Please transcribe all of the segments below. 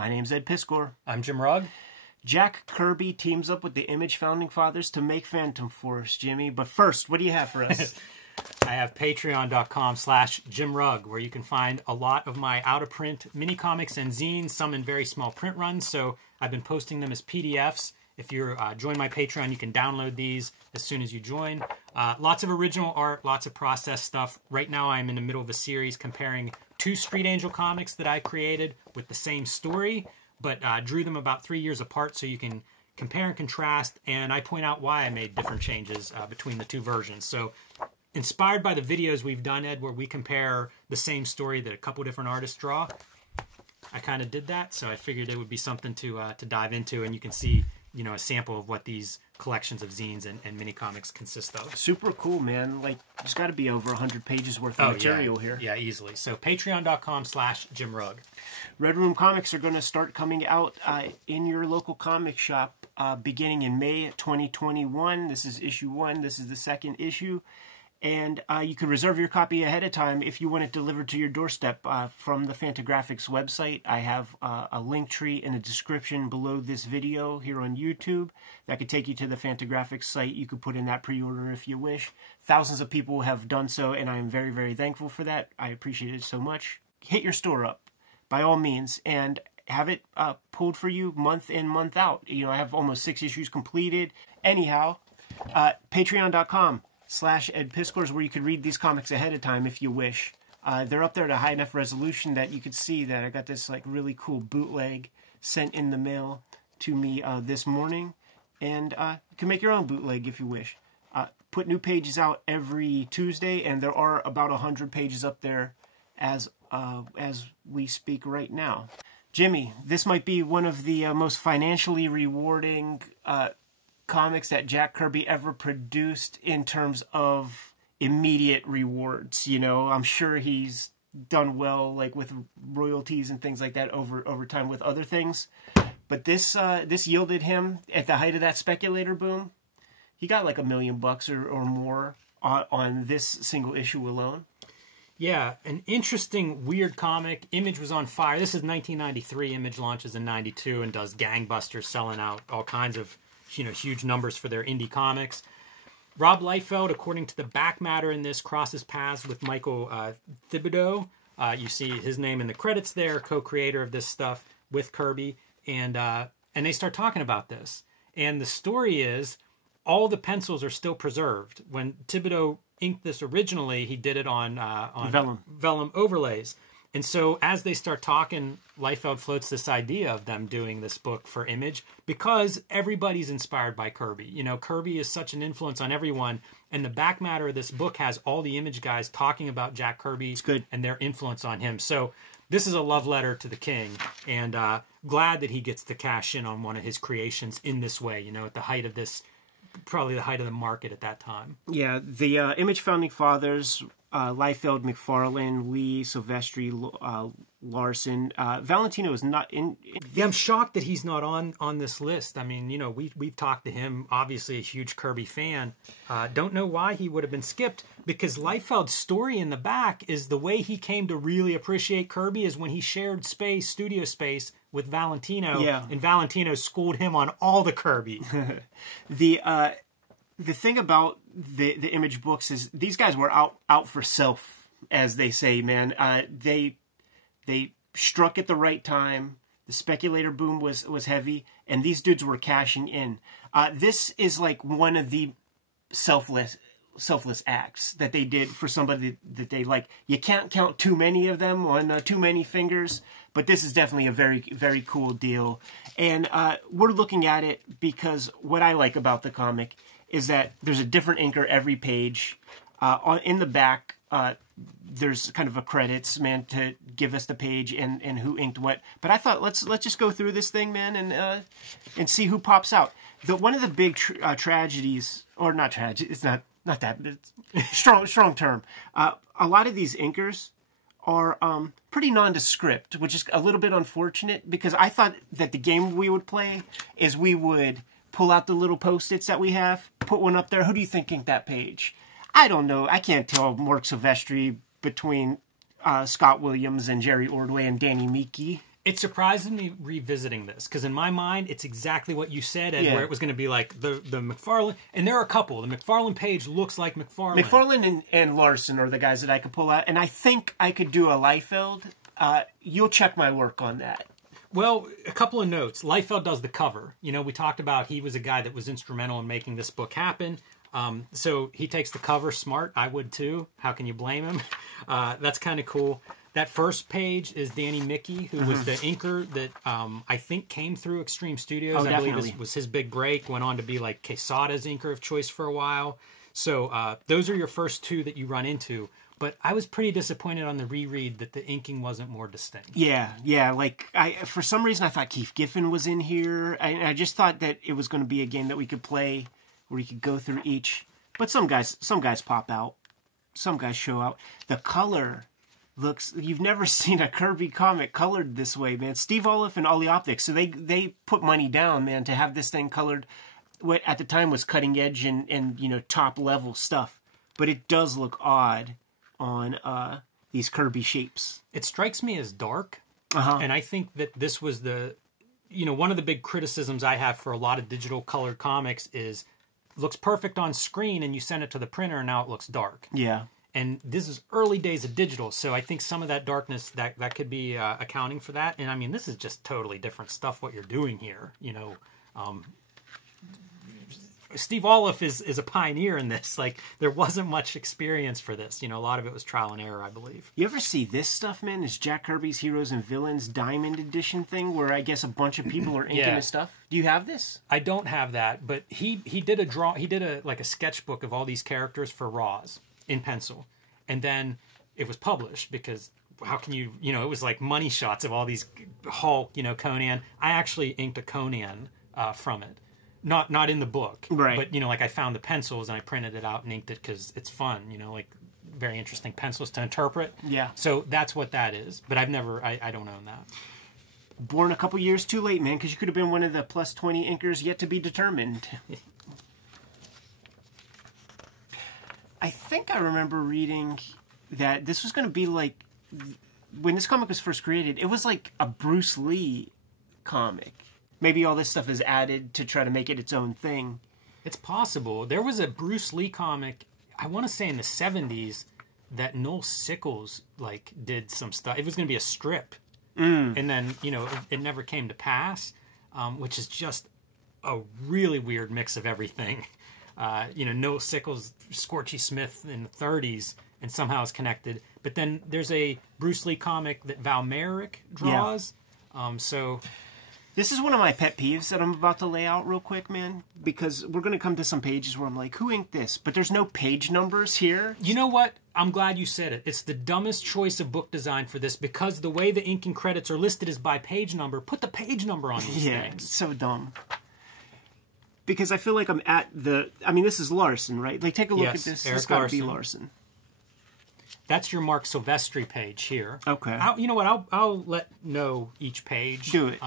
My name's Ed Piskor. I'm Jim Rugg. Jack Kirby teams up with the Image founding fathers to make Phantom Force, Jimmy. But first, what do you have for us? I have patreon.com/JimRugg, where you can find a lot of my out-of-print mini comics and zines, some in very small print runs. So I've been posting them as PDFs. If you join my Patreon, you can download these as soon as you join. Lots of original art, lots of process stuff. Right now I'm in the middle of a series comparing 2 Street Angel comics that I created with the same story, but drew them about 3 years apart so you can compare and contrast, and I point out why I made different changes between the 2 versions. So inspired by the videos we've done, Ed, where we compare the same story that a couple different artists draw, I kind of did that, so I figured it would be something to dive into, and you can see, you know, a sample of what these collections of zines and mini comics consist of. Super cool, man. Like, there's got to be over 100 pages worth of material here. Yeah, easily. So patreon.com/JimRugg. Red Room comics are going to start coming out in your local comic shop beginning in May 2021. This is issue 1. This is the 2nd issue. And you can reserve your copy ahead of time if you want it delivered to your doorstep from the Fantagraphics website. I have a link tree in the description below this video here on YouTube that could take you to the Fantagraphics site. You could put in that pre-order if you wish. Thousands of people have done so, and I am very, very thankful for that. I appreciate it so much. Hit your store up, by all means, and have it pulled for you month in, month out. You know, I have almost 6 issues completed. Anyhow, patreon.com/Ed Piskor is where you can read these comics ahead of time if you wish. They're up there at a high enough resolution that you could see that I got this like really cool bootleg sent in the mail to me this morning, and you can make your own bootleg if you wish. Put new pages out every Tuesday, and there are about 100 pages up there as we speak right now. Jimmy, this might be one of the most financially rewarding comics that Jack Kirby ever produced in terms of immediate rewards. You know, I'm sure he's done well, like with royalties and things like that over time with other things. But this yielded him, at the height of that speculator boom, he got like $1 million or more on this single issue alone. Yeah, an interesting, weird comic. Image was on fire. This is 1993. Image launches in 92 and does gangbusters, selling out all kinds of, you know, huge numbers for their indie comics. Rob Liefeld, according to the back matter in this, crosses paths with Michael Thibodeau. You see his name in the credits there, co-creator of this stuff with Kirby, and they start talking about this. And the story is, all the pencils are still preserved. When Thibodeau inked this originally, he did it on vellum overlays. And so as they start talking, Liefeld floats this idea of them doing this book for Image because everybody's inspired by Kirby. You know, Kirby is such an influence on everyone, and the back matter of this book has all the Image guys talking about Jack Kirby and their influence on him. So this is a love letter to the king, and glad that he gets to cash in on one of his creations in this way, you know, at the height of this, probably the height of the market at that time. Yeah, the Image founding fathers, Liefeld, McFarlane, Lee, Silvestri, Larsen. Valentino is not in. Yeah, I'm shocked that he's not on this list. I mean, you know, we've talked to him, obviously a huge Kirby fan. Don't know why he would have been skipped, because Liefeld's story in the back is the way he came to really appreciate Kirby is when he shared studio space with Valentino, and Valentino schooled him on all the Kirby. The thing about the Image books is these guys were out for self, as they say, man. They struck at the right time. The speculator boom was heavy, and these dudes were cashing in. This is like one of the selfless acts that they did for somebody that they like. You can't count too many of them on too many fingers, but this is definitely a very, very cool deal. And we're looking at it because what I like about the comic is that there's a different inker every page. In the back, there's kind of a credits, man, to give us the page and who inked what. But I thought let's just go through this thing, man, and see who pops out. One of the big tragedies, or not tragedy, it's not that, it's strong term. A lot of these inkers are pretty nondescript, which is a little bit unfortunate, because I thought that the game we would play is we would pull out the little Post-its that we have, put one up there. Who do you think inked that page? I don't know. I can't tell Mark Silvestri between Scott Williams and Jerry Ordway and Danny Meeke. It surprised me revisiting this, because in my mind, it's exactly what you said, Ed, where it was going to be like the McFarlane, and there are a couple. The McFarlane page looks like McFarlane. McFarlane and Larsen are the guys that I could pull out, and I think I could do a Liefeld. You'll check my work on that. Well, a couple of notes. Liefeld does the cover. You know, we talked about he was a guy that was instrumental in making this book happen. So he takes the cover. Smart. I would too. How can you blame him? That's kind of cool. That first page is Danny Mickey, who was the inker that I think came through Extreme Studios. Oh, I definitely. believe this was his big break. Went on to be like Quesada's inker of choice for a while. So those are your first two that you run into. But I was pretty disappointed on the reread that the inking wasn't more distinct. Yeah. Like, for some reason, I thought Keith Giffen was in here. I just thought that it was going to be a game that we could play where you could go through each. But some guys pop out. Some guys show out. The color looks... You've never seen a Kirby comic colored this way, man. Steve Olive and Ollie Optics. So they put money down, man, to have this thing colored. What at the time was cutting edge and you know, top level stuff. But it does look odd on these Kirby shapes. It strikes me as dark, and I think that this was one of the big criticisms I have for a lot of digital colored comics is looks perfect on screen and you send it to the printer and now it looks dark. Yeah. And this is early days of digital, so I think some of that darkness, that could be accounting for that. And I mean, this is just totally different stuff what you're doing here, you know. Steve Olive is a pioneer in this. Like, there wasn't much experience for this. You know, a lot of it was trial and error, I believe. You ever see this stuff, man? This Jack Kirby's Heroes and Villains Diamond Edition thing where I guess a bunch of people are inking his stuff? Do you have this? I don't have that, but he did a sketchbook of all these characters for Raws in pencil. And then it was published because how can you know, it was like money shots of all these Hulk, you know, Conan. I actually inked a Conan from it. Not in the book, right? But you know, like I found the pencils and I printed it out and inked it because it's fun. You know, like very interesting pencils to interpret. Yeah. So that's what that is. But I don't own that. Born a couple years too late, man, because you could have been one of the plus 20 inkers yet to be determined. I think I remember reading that this was going to be like when this comic was first created. It was like a Bruce Lee comic. Maybe all this stuff is added to try to make it its own thing. It's possible. There was a Bruce Lee comic, I want to say in the 70s, that Noel Sickles like did some stuff. It was going to be a strip. And then, you know, it never came to pass, which is just a really weird mix of everything. You know, Noel Sickles, Scorchy Smith in the 30s, and somehow is connected. But then there's a Bruce Lee comic that Val Merrick draws. Yeah. This is one of my pet peeves that I'm about to lay out real quick, man, because we're going to come to some pages where I'm like, who inked this? But there's no page numbers here. You know what? I'm glad you said it. It's the dumbest choice of book design for this because the way the inking credits are listed is by page number. Put the page number on these things. It's so dumb. Because I feel like I'm at the... I mean, this is Larsen, right? Like, take a look at this. It's got to be Larsen. That's your Mark Silvestri page here. Okay. You know what? I'll let know each page. Do it.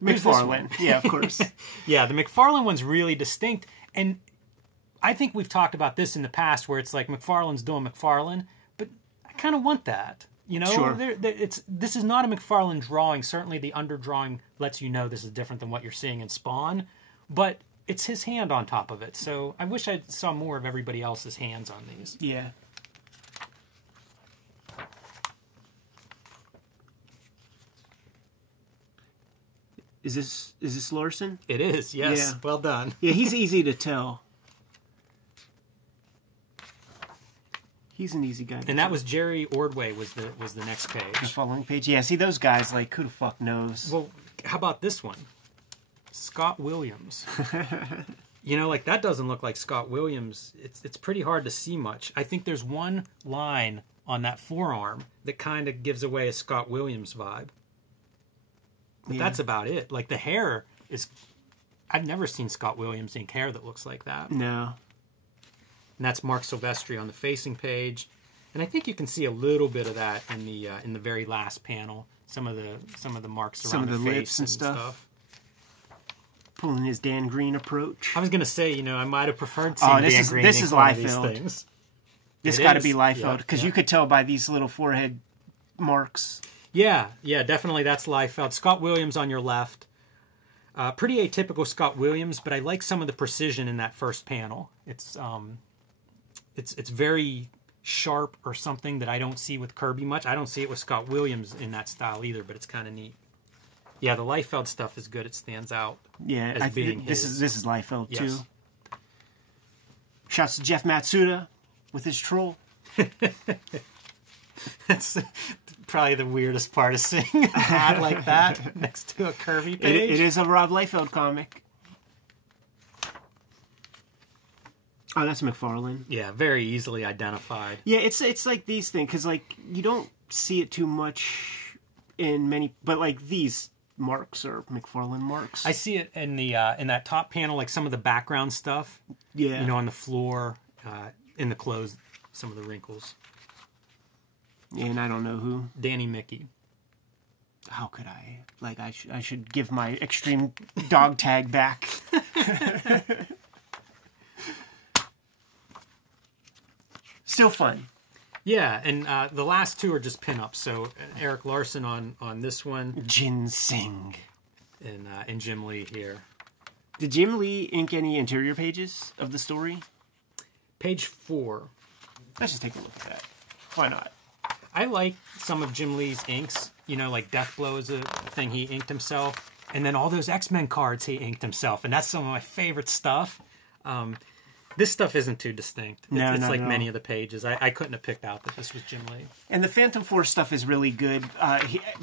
McFarlane. Yeah, of course. Yeah, the McFarlane one's really distinct. And I think we've talked about this in the past where it's like McFarlane's doing McFarlane, but I kind of want that. You know, sure. This is not a McFarlane drawing. Certainly the underdrawing lets you know this is different than what you're seeing in Spawn, but it's his hand on top of it. So I wish I saw more of everybody else's hands on these. Yeah. Is this Larsen? It is, yes. Yeah. Well done. Yeah, he's easy to tell. He's an easy guy. And that was Jerry Ordway was the next page. The following page. Yeah, see those guys, like, who the fuck knows? Well, how about this one? Scott Williams. You know, like, that doesn't look like Scott Williams. It's pretty hard to see much. I think there's one line on that forearm that kind of gives away a Scott Williams vibe. But that's about it. Like, the hair is... I've never seen Scott Williams ink hair that looks like that. No. And that's Mark Silvestri on the facing page. And I think you can see a little bit of that in the very last panel. Some of the marks around the face lips and stuff. Pulling his Dan Green approach. I was going to say, you know, I might have preferred seeing Dan Green this is one of these Liefeld. things. This got to be Liefeld, because you could tell by these little forehead marks. Yeah, definitely that's Liefeld. Scott Williams on your left. Pretty atypical Scott Williams, but I like some of the precision in that first panel. It's very sharp or something that I don't see with Kirby much. I don't see it with Scott Williams in that style either, but it's kind of neat. Yeah, the Liefeld stuff is good. It stands out. Yeah, as being this is Liefeld yes. too. Shouts to Jeff Matsuda with his troll. That's probably the weirdest part of seeing an ad like that next to a Kirby page. It is a Rob Liefeld comic. Oh, that's McFarlane. Yeah, very easily identified. Yeah, it's like these things, because like you don't see it too much in many, but like these marks are McFarlane marks. I see it in the in that top panel, like some of the background stuff. Yeah, you know, on the floor, in the clothes, some of the wrinkles. Yeah, and I don't know who. Danny Mickey. How could I? Like, I should give my extreme dog tag back. Still fun. Yeah, and the last two are just pinups. So Eric Larsen on this one. Ginseng. And Jim Lee here. Did Jim Lee ink any interior pages of the story? Page 4. Let's just take a look at that. Why not? I like some of Jim Lee's inks. You know, like Deathblow is a thing he inked himself. And then all those X-Men cards he inked himself. And that's some of my favorite stuff. This stuff isn't too distinct. It's like many of the pages. I couldn't have picked out that this was Jim Lee. And the Phantom Force stuff is really good.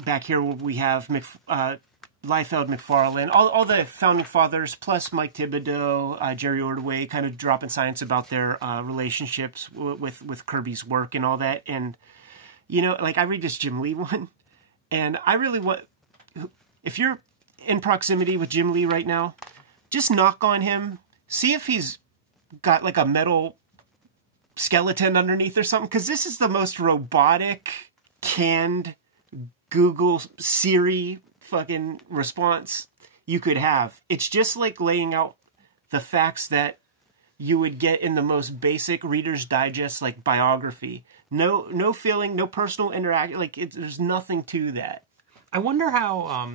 Back here we have Liefeld, McFarlane, all the Founding Fathers, plus Mike Thibodeau, Jerry Ordway, kind of dropping science about their relationships with Kirby's work and all that. And, you know, like I read this Jim Lee one, and I really want... If you're in proximity with Jim Lee right now, just knock on him, see if he's got like a metal skeleton underneath or something, because this is the most robotic, canned Google Siri fucking response you could have. It's just like laying out the facts that you would get in the most basic Reader's Digest like biography. No feeling, no personal interaction. Like there's nothing to that. I wonder how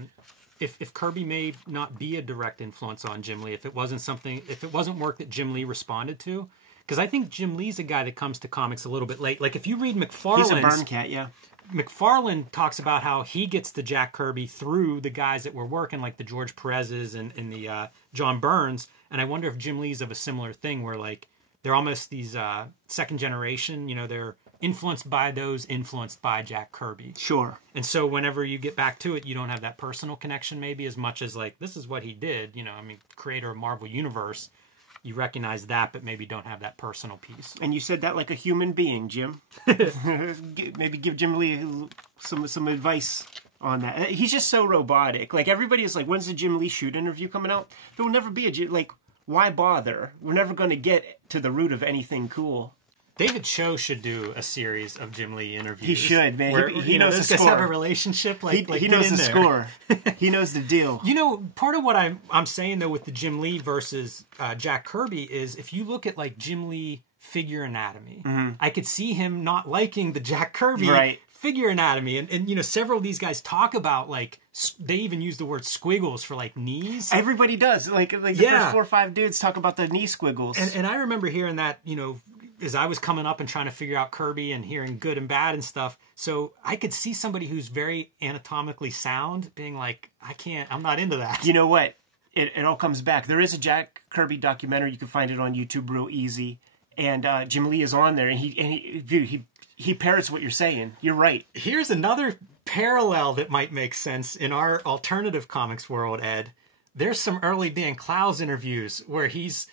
if Kirby may not be a direct influence on Jim Lee, if it wasn't work that Jim Lee responded to, because I think Jim Lee's a guy that comes to comics a little bit late. Like if you read McFarlane's, he's a burn cat, yeah. McFarlane talks about how he gets to Jack Kirby through the guys that were working, like the George Perez's and the John Burns. And I wonder if Jim Lee's of a similar thing, where like they're almost these second generation. You know, they're influenced by those influenced by Jack Kirby. Sure. And so whenever you get back to it, you don't have that personal connection maybe as much as like, this is what he did. You know, I mean, creator of Marvel Universe. You recognize that, but maybe don't have that personal piece. And you said that like a human being, Jim. Maybe give Jim Lee some advice on that. He's just so robotic. Like everybody is like, when's the Jim Lee shoot interview coming out? There will never be like, why bother? We're never going to get to the root of anything cool. David Cho should do a series of Jim Lee interviews. He should, man. Where, he knows the score. Guys have a relationship. Like he knows the score. He knows the deal. You know, part of what I'm saying though with the Jim Lee versus Jack Kirby is if you look at like Jim Lee figure anatomy, I could see him not liking the Jack Kirby figure anatomy, and you know several of these guys talk about like they even use the word squiggles for like knees. Everybody does. Like the first 4 or 5 dudes talk about the knee squiggles. And I remember hearing that, you know, as I was coming up and trying to figure out Kirby and hearing good and bad and stuff. So I could see somebody who's very anatomically sound being like, I'm not into that. You know what? It all comes back. There is a Jack Kirby documentary. You can find it on YouTube real easy. And Jim Lee is on there, and he parrots what you're saying. You're right. Here's another parallel that might make sense in our alternative comics world, Ed. There's some early Dan Clowes interviews where he's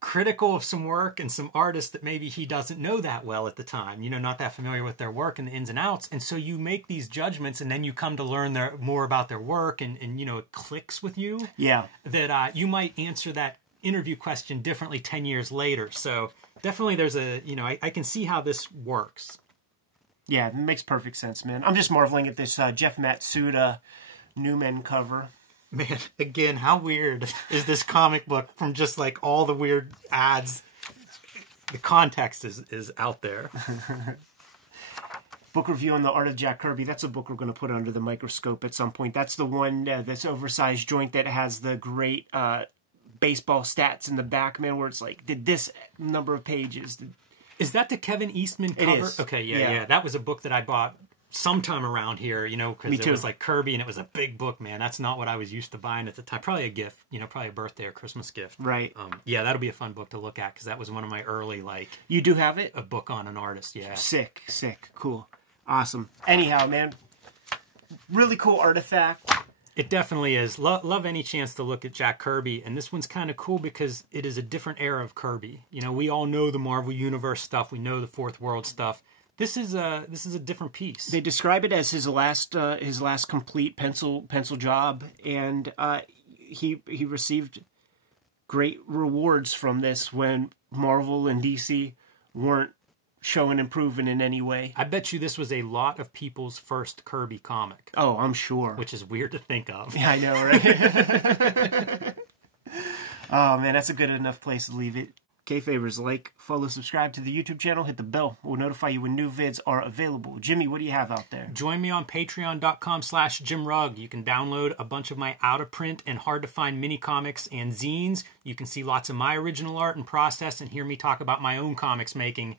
critical of some work and some artists that maybe he doesn't know that well at the time, you know, not that familiar with their work and the ins and outs. And so you make these judgments and then you come to learn more about their work and you know, it clicks with you. Yeah. That you might answer that interview question differently 10 years later. So definitely there's I can see how this works. Yeah, it makes perfect sense, man. I'm just marveling at this Jeff Matsuda Newman cover. Man, again, how weird is this comic book from just like all the weird ads? The context is out there. book review on the Art of Jack Kirby. That's a book we're going to put under the microscope at some point. That's the one, this oversized joint that has the great baseball stats in the back, man, where it's like, did this number of pages. Is that the Kevin Eastman cover? It is. Okay, yeah. That was a book that I bought sometime around here, you know, because it was like Kirby and it was a big book, man. That's not what I was used to buying at the time. Probably a gift, you know, probably a birthday or Christmas gift. Right. Yeah, that'll be a fun book to look at because that was one of my early, like... You do have it? A book on an artist, yeah. Sick. Cool. Awesome. Anyhow, man, really cool artifact. It definitely is. Love any chance to look at Jack Kirby, and this one's kind of cool because it is a different era of Kirby. You know, we all know the Marvel Universe stuff. We know the Fourth World stuff. This is a different piece. They describe it as his last complete pencil job, and he received great rewards from this when Marvel and DC weren't showing improving in any way. I bet you this was a lot of people's first Kirby comic. Oh, I'm sure. Which is weird to think of. Yeah, I know, right? Oh man, that's a good enough place to leave it. Kayfabers, like, follow, subscribe to the YouTube channel, hit the bell. We'll notify you when new vids are available. Jimmy, what do you have out there? Join me on patreon.com/JimRugg. You can download a bunch of my out-of-print and hard-to-find mini-comics and zines. You can see lots of my original art and process and hear me talk about my own comics making,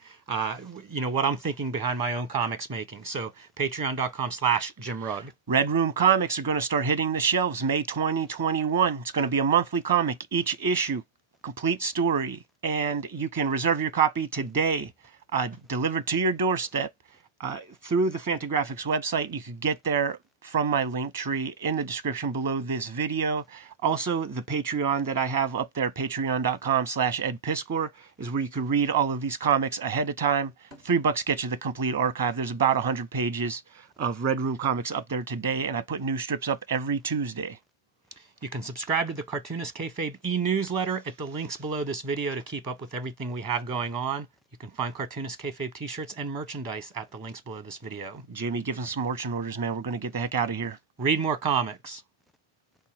you know, what I'm thinking behind my own comics making. So, patreon.com/JimRugg. Red Room comics are going to start hitting the shelves May 2021. It's going to be a monthly comic, each issue, complete story. And you can reserve your copy today, delivered to your doorstep through the Fantagraphics website. You could get there from my link tree in the description below this video. Also, the Patreon that I have up there, patreon.com/EdPiskor, is where you could read all of these comics ahead of time. $3 gets you the complete archive. There's about 100 pages of Red Room comics up there today, and I put new strips up every Tuesday. You can subscribe to the Cartoonist Kayfabe e-newsletter at the links below this video to keep up with everything we have going on. You can find Cartoonist Kayfabe t-shirts and merchandise at the links below this video. Jimmy, give us some merchant orders, man. We're going to get the heck out of here. Read more comics.